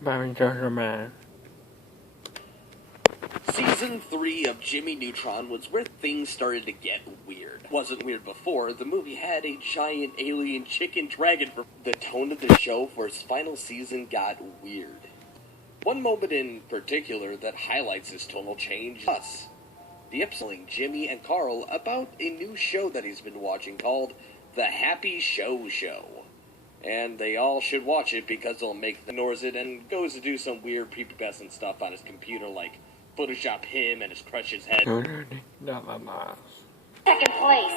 Man. Season 3 of Jimmy Neutron was where things started to get weird. Wasn't weird before, the movie had a giant alien chicken dragon. The tone of the show for its final season got weird. One moment in particular that highlights this tonal change is us. The episode telling Jimmy and Carl about a new show that he's been watching called The Happy Show Show. And they all should watch it because it'll make them ignores it and goes to do some weird prepubescent stuff on his computer, like Photoshop him and his crush's head. Second place.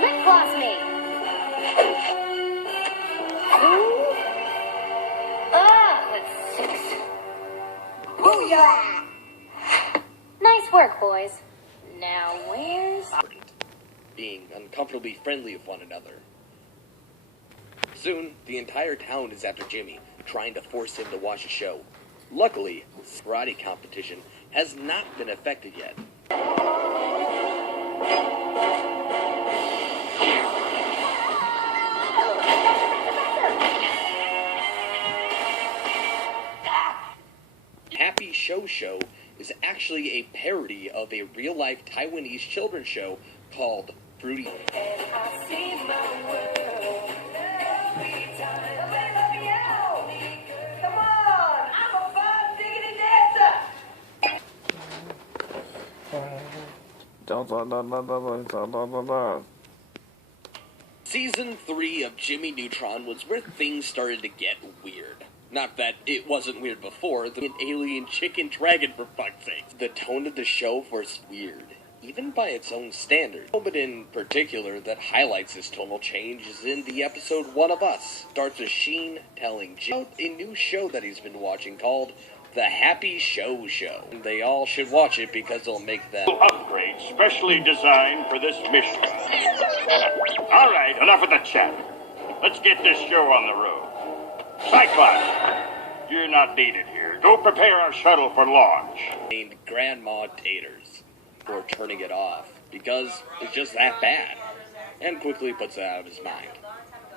Lip gloss me. That's 6. Booyah! Nice work, boys. Now where's... Being uncomfortably friendly with one another. Soon, the entire town is after Jimmy, trying to force him to watch a show. Luckily, the karate competition has not been affected yet. Happy Show Show is actually a parody of a real-life Taiwanese children's show called Fruity. Season 3 of Jimmy Neutron was where things started to get weird. Not that it wasn't weird before, an alien chicken dragon for fuck's sake. The tone of the show was weird, even by its own standards. A moment in particular that highlights this tonal change is in the episode One of Us. Starts with Sheen telling Jim about a new show that he's been watching called The Happy Show Show. And they all should watch it because it'll make them upgrade specially designed for this mission. Alright, enough of the chat. Let's get this show on the road. Cyclops, you're not needed here. Go prepare our shuttle for launch. Named Grandma Taters for turning it off because it's just that bad, and quickly puts it out of his mind.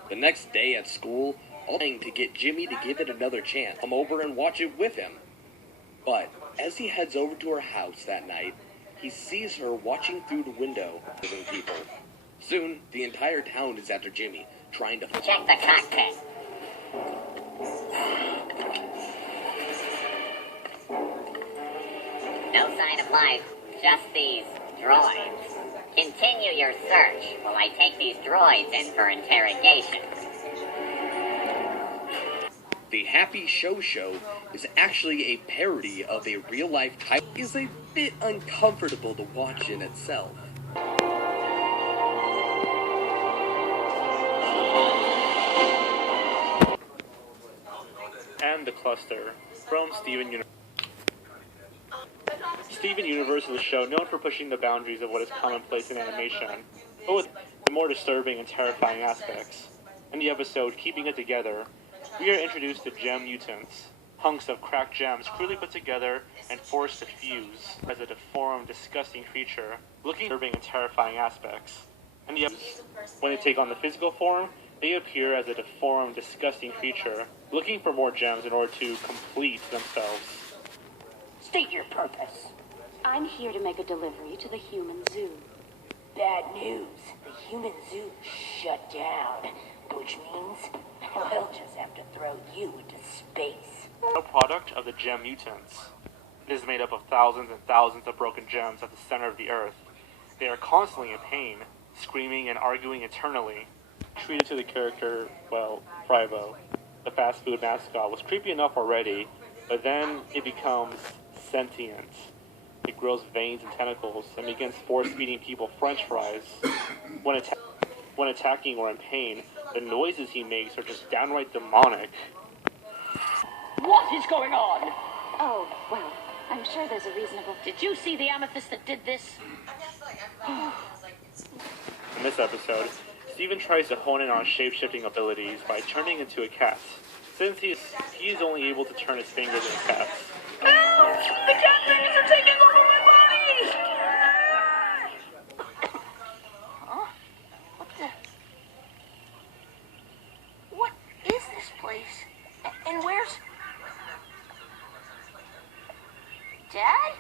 The next day at school, all trying to get Jimmy to give it another chance, come over and watch it with him. But as he heads over to her house that night, he sees her watching through the window with people. Soon, the entire town is after Jimmy, trying to check the cockpit. No sign of life, just these droids. Continue your search while I take these droids in for interrogation. The Happy Show Show is actually a parody of a real-life type. Is a bit uncomfortable to watch in itself. And the Cluster from Steven Universe. Steven Universe is a show known for pushing the boundaries of what is commonplace in animation, but with the more disturbing and terrifying aspects. In the episode Keeping It Together, we are introduced to gem mutants, hunks of cracked gems crudely put together and forced to fuse as a deformed, disgusting creature, looking at disturbing and terrifying aspects. And when they take on the physical form, they appear as a deformed, disgusting creature, looking for more gems in order to complete themselves. State your purpose. I'm here to make a delivery to the human zoo. Bad news. The human zoo shut down, which means we'll just have to throw you into space. A product of the gem mutants. It is made up of thousands and thousands of broken gems at the center of the earth. They are constantly in pain, screaming and arguing eternally. Treated to the character, well, Frivo, the fast food mascot, was creepy enough already, but then it becomes sentient. It grows veins and tentacles and begins force-feeding people french fries. When attacking or in pain, the noises he makes are just downright demonic. What is going on? Oh, well, I'm sure there's a reasonable... Did you see the amethyst that did this? In this episode, Steven tries to hone in on shape-shifting abilities by turning into a cat. Since he is only able to turn his fingers into cats. Ouch! The cat fingers are taking over my body! Huh? What the... place. And where's... Dad?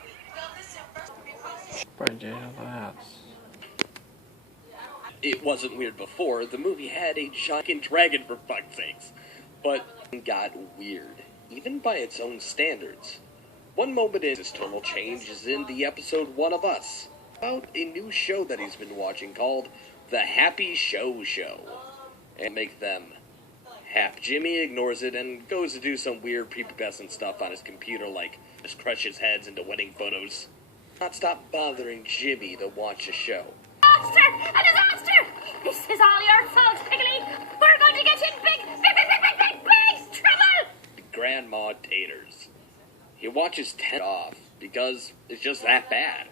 It wasn't weird before. The movie had a giant dragon, for fuck's sakes. But it got weird, even by its own standards. One moment in this tonal change is in the episode One of Us, about a new show that he's been watching called The Happy Show Show. And make them happy. Jimmy ignores it and goes to do some weird prepubescent stuff on his computer, like just crush his heads into wedding photos. Not stop bothering Jimmy to watch the show. Monster! A disaster! This is all your fault, Piggly! We're going to get in big trouble! Grandma Taters. He watches 10 off because it's just that bad.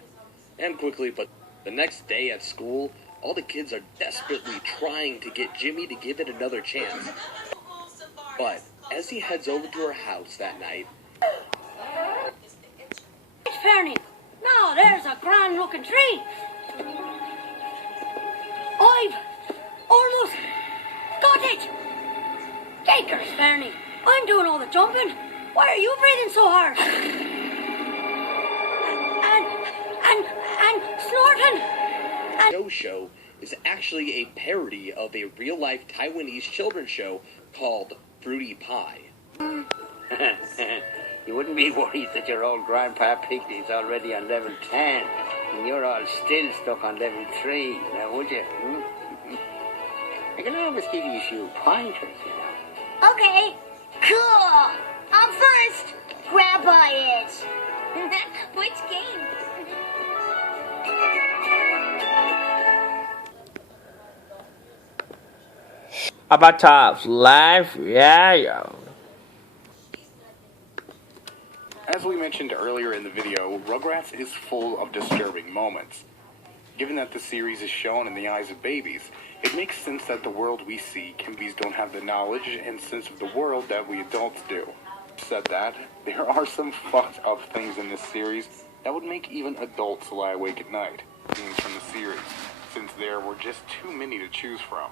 And quickly, but the next day at school, all the kids are desperately trying to get Jimmy to give it another chance. But as he heads over to her house that night... Fernie, now there's a grand looking tree. I've almost got it. Takers, Fernie. I'm doing all the jumping. Why are you breathing so hard? And snorting. Show is actually a parody of a real-life Taiwanese children's show called Fruity Pie. You wouldn't be worried that your old Grandpa Piggly's already on level 10 and you're all still stuck on level 3, now would you? I can always give you a few pointers, you know. Okay, cool. I'm first. Grandpa is. Which game? Avatar's live reaction. As we mentioned earlier in the video, Rugrats is full of disturbing moments. Given that the series is shown in the eyes of babies, it makes sense that the world we see, babies don't have the knowledge and sense of the world that we adults do. Said that, there are some fucked up things in this series that would make even adults lie awake at night. Scenes from the series, since there were just too many to choose from.